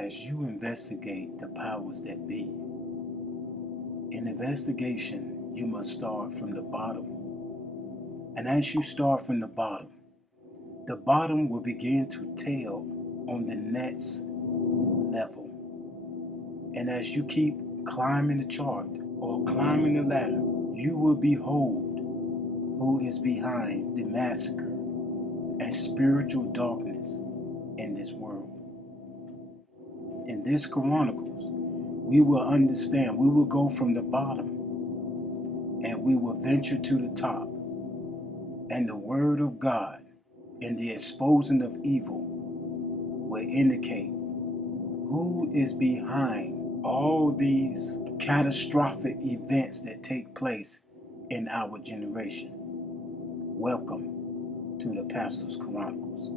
as you investigate the powers that be. In investigation, you must start from the bottom. And as you start from the bottom will begin to tell on the next level. And as you keep climbing the chart or climbing the ladder, you will behold who is behind the massacre and spiritual darkness in this world. In this Chronicles, we will understand, we will go from the bottom and we will venture to the top. And the word of God and the exposing of evil will indicate who is behind all these catastrophic events that take place in our generation. Welcome to the Pastors Chronicles.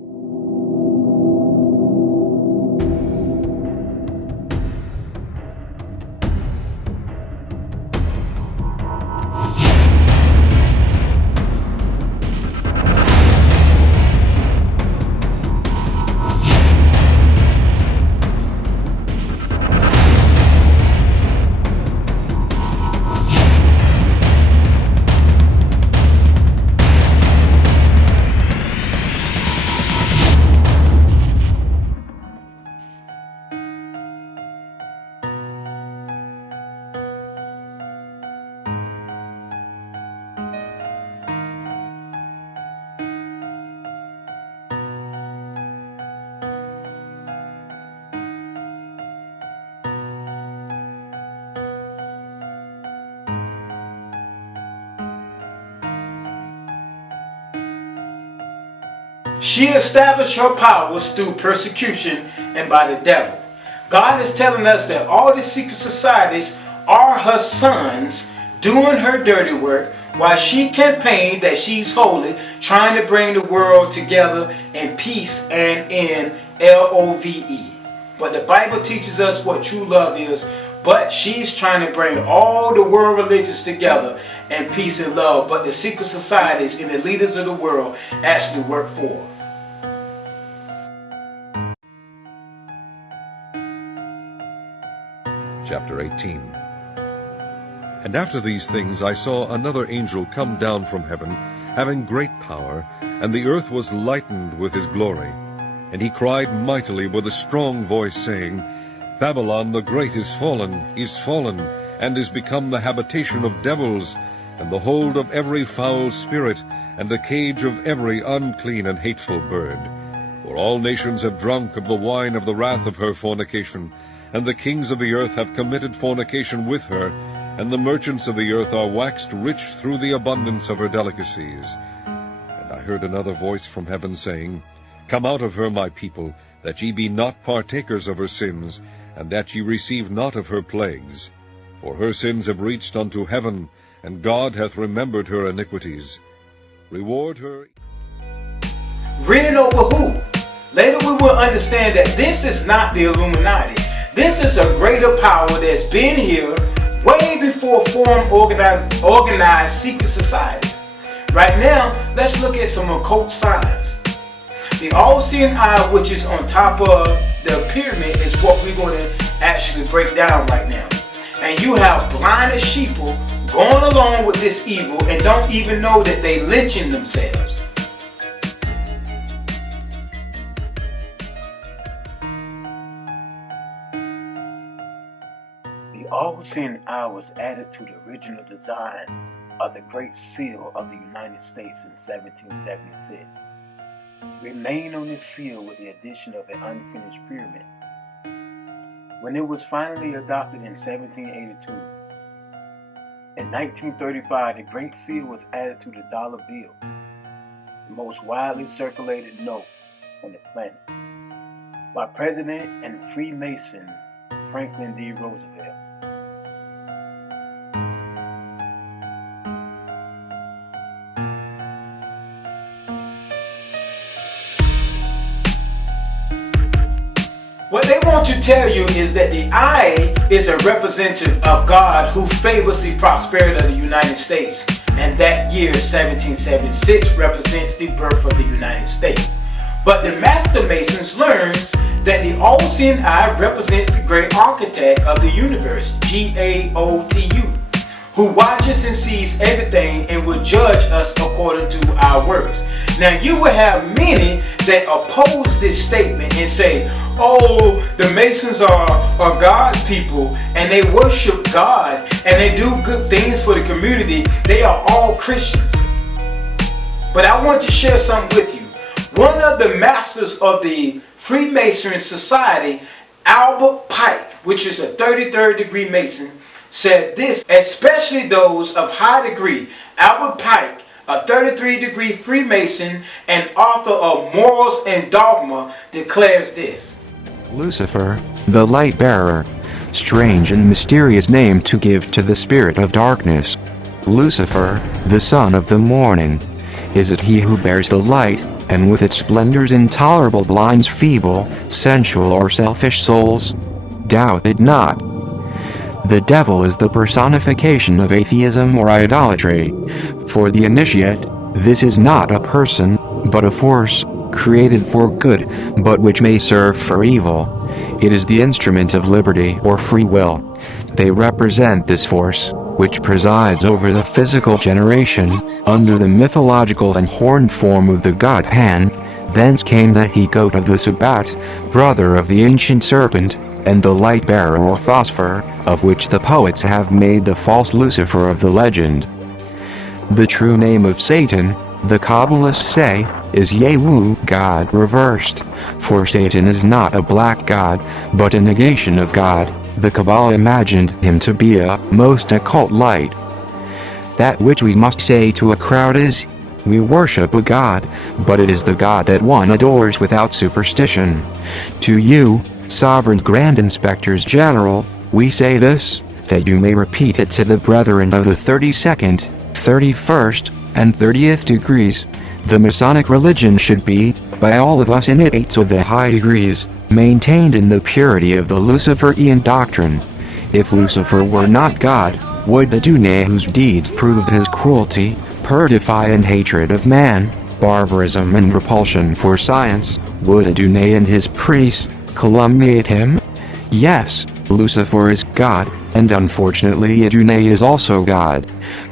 She established her powers through persecution and by the devil. God is telling us that all the secret societies are her sons doing her dirty work while she campaigned that she's holy, trying to bring the world together in peace and in love. But the Bible teaches us what true love is, but she's trying to bring all the world religions together in peace and love. But the secret societies and the leaders of the world actually work for her. Chapter 18. And after these things I saw another angel come down from heaven, having great power, and the earth was lightened with his glory. And he cried mightily with a strong voice, saying, Babylon the great is fallen, and is become the habitation of devils, and the hold of every foul spirit, and the cage of every unclean and hateful bird. For all nations have drunk of the wine of the wrath of her fornication, and the kings of the earth have committed fornication with her, and the merchants of the earth are waxed rich through the abundance of her delicacies. And I heard another voice from heaven saying, Come out of her, my people, that ye be not partakers of her sins, and that ye receive not of her plagues. For her sins have reached unto heaven, and God hath remembered her iniquities. Reward her. Reign over who? Later we will understand that this is not the Illuminati. This is a greater power that's been here way before formed organized secret societies. Right now, let's look at some occult signs. The all-seeing eye, which is on top of the pyramid, is what we're going to actually break down right now. And you have blinded sheeple going along with this evil and don't even know that they lynching themselves. The all-seeing eye was added to the original design of the Great Seal of the United States in 1776. Remained on this seal with the addition of an unfinished pyramid. When it was finally adopted in 1782, in 1935 the Great Seal was added to the dollar bill, the most widely circulated note on the planet, by President and Freemason Franklin D. Roosevelt. What they want to tell you is that the eye is a representative of God who favors the prosperity of the United States. And that year, 1776, represents the birth of the United States. But the Master Masons learns that the all-seeing eye represents the great architect of the universe, G-A-O-T-U, who watches and sees everything and will judge us according to our works. Now you will have many that oppose this statement and say, oh, the Masons are God's people and they worship God and they do good things for the community. They are all Christians. But I want to share something with you. One of the masters of the Freemason Society, Albert Pike, which is a 33rd degree Mason, said this, especially those of high degree. Albert Pike, a 33 degree Freemason and author of Morals and Dogma, declares this. Lucifer, the light bearer. Strange and mysterious name to give to the spirit of darkness. Lucifer, the son of the morning. Is it he who bears the light, and with its splendors intolerable blinds feeble, sensual or selfish souls? Doubt it not. The devil is the personification of atheism or idolatry. For the initiate, this is not a person, but a force, created for good, but which may serve for evil. It is the instrument of liberty or free will. They represent this force, which presides over the physical generation, under the mythological and horned form of the god Pan. Thence came the he-goat of the Sabbat, brother of the ancient serpent, and the light bearer or phosphor, of which the poets have made the false Lucifer of the legend. The true name of Satan, the Kabbalists say, is Yehu, God reversed, for Satan is not a black god, but a negation of God. The Kabbalah imagined him to be a most occult light. That which we must say to a crowd is, we worship a god, but it is the God that one adores without superstition. To you, sovereign Grand Inspectors General, we say this, that you may repeat it to the brethren of the 32nd, 31st, and 30th degrees. The Masonic religion should be, by all of us initiates of the high degrees, maintained in the purity of the Luciferian doctrine. If Lucifer were not God, would Adonai, whose deeds proved his cruelty, purify and hatred of man, barbarism and repulsion for science, would Adonai and his priests calumniate him? Yes, Lucifer is God, and unfortunately Adonai is also God.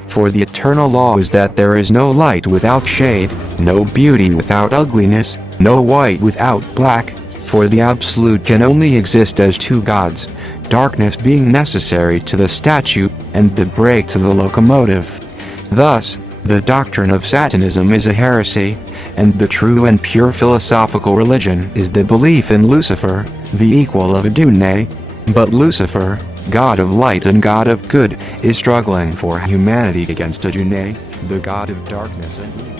For the eternal law is that there is no light without shade, no beauty without ugliness, no white without black, for the Absolute can only exist as two gods, darkness being necessary to the statute, and the brake to the locomotive. Thus, the doctrine of Satanism is a heresy, and the true and pure philosophical religion is the belief in Lucifer, the equal of Adonai. But Lucifer, God of light and God of good, is struggling for humanity against Adonai, the God of darkness and evil.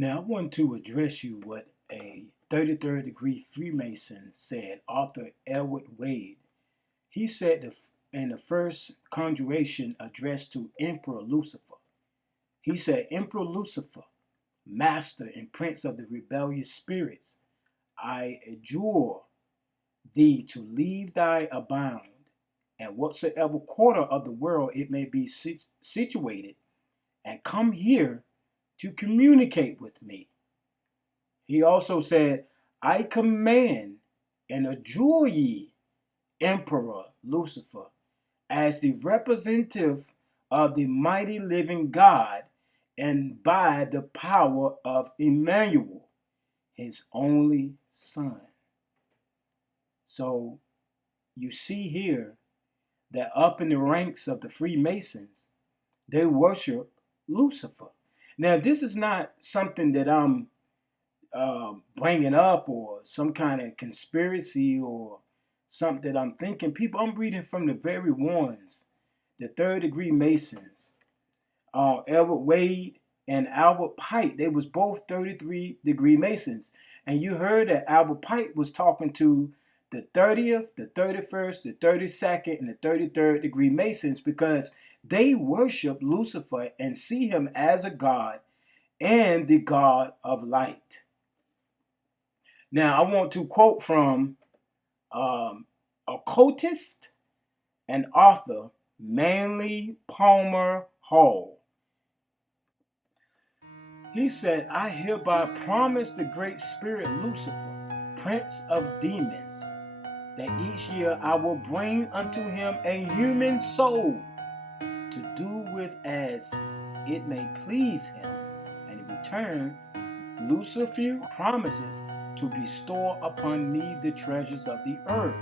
Now, I want to address you what a 33rd degree Freemason said, Arthur Elwood Wade. He said in the first conjuration addressed to Emperor Lucifer, he said, Emperor Lucifer, master and prince of the rebellious spirits, I adjure thee to leave thy abound, and whatsoever quarter of the world it may be situated, and come here to communicate with me. He also said, I command and adjure ye, Emperor Lucifer, as the representative of the mighty living God, and by the power of Emmanuel, his only son. So you see here that up in the ranks of the Freemasons, they worship Lucifer. Now, this is not something that I'm bringing up or some kind of conspiracy or something that I'm thinking. People, I'm reading from the very ones, the third degree Masons, Edward Wade and Albert Pike. They was both 33 degree Masons. And you heard that Albert Pike was talking to the 30th, the 31st, the 32nd, and the 33rd degree Masons, because they worship Lucifer and see him as a god and the God of light. Now, I want to quote from occultist and author Manly Palmer Hall. He said, I hereby promise the great spirit Lucifer, prince of demons, that each year I will bring unto him a human soul to do with as it may please him. And in return, Lucifer promises to bestow upon me the treasures of the earth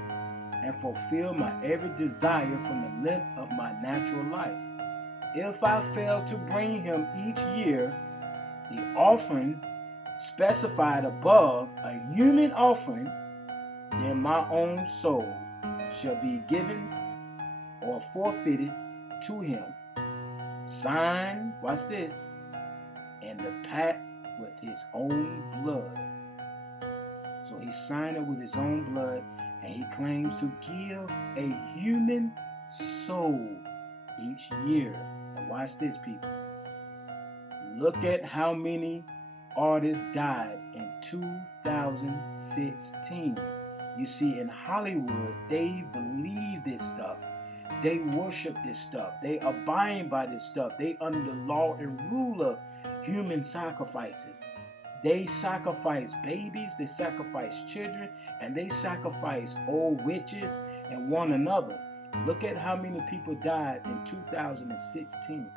and fulfill my every desire from the length of my natural life. If I fail to bring him each year the offering specified above, a human offering, then my own soul shall be given or forfeited to him. Signed, watch this, and the pact with his own blood. So he signed it with his own blood, and he claims to give a human soul each year. And watch this, people. Look at how many artists died in 2016. You see, in Hollywood, they believe this stuff. They worship this stuff. They abide by this stuff. They under the law and rule of human sacrifices. They sacrifice babies, they sacrifice children, and they sacrifice old witches and one another. Look at how many people died in 2016.